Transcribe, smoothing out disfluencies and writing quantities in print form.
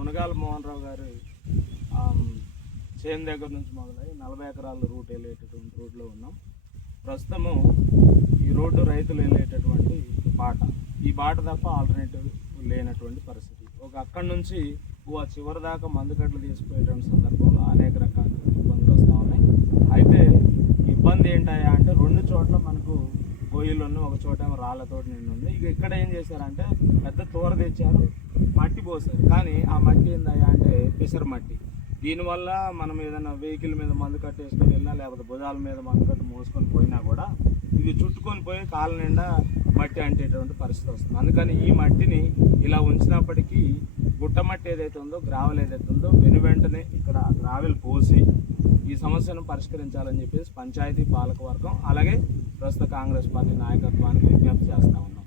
మునగాల మోహన్ రావు గారి చేను దగ్గర నుంచి మొదలై 40 ఎకరాల రూట్ వెళ్ళేటటువంటి రోడ్లో ఉన్నాం. ప్రస్తుతము ఈ రోడ్డు రైతులు వెళ్ళేటటువంటి బాట, ఈ బాట తప్ప ఆల్టర్నేటివ్ లేనటువంటి పరిస్థితి. అక్కడి నుంచి చివరి దాకా మందుకట్లు తీసుకుపోయేటువంటి సందర్భంలో అనేక రకాల ఇబ్బందులు వస్తూ ఉన్నాయి. అయితే ఇబ్బంది ఏంటయ్యా అంటే 2 చోట్ల మనకు గొయ్యలు ఉన్నాయి, ఒక చోట ఏమో రాళ్లతోటి నిండి ఉంది. ఇక్కడ ఏం చేశారంటే పెద్ద తోర తెచ్చారు, మట్టి పోసారు. కానీ ఆ మట్టి ఏందయ్యా అంటే పెసర మట్టి. దీనివల్ల మనం ఏదైనా వెహికల్ మీద మందు కట్టేసుకొని వెళ్ళినా, లేకపోతే భుజాల మీద మందు కట్టు మోసుకొని పోయినా కూడా ఇది చుట్టుకొని పోయి కాళ్ళ నిండా మట్టి అంటేటువంటి పరిస్థితి వస్తుంది. అందుకని ఈ మట్టిని ఇలా ఉంచినప్పటికీ గుట్ట మట్టి ఏదైతే ఉందో, గ్రావెల్ ఏదైతే ఉందో, వెంటనే ఇక్కడ గ్రావెల్ పోసి ఈ సమస్యను పరిష్కరించాలని చెప్పేసి పంచాయతీ పాలకవర్గం అలాగే ప్రస్తుత కాంగ్రెస్ పార్టీ నాయకత్వానికి విజ్ఞప్తి చేస్తా ఉన్నాం.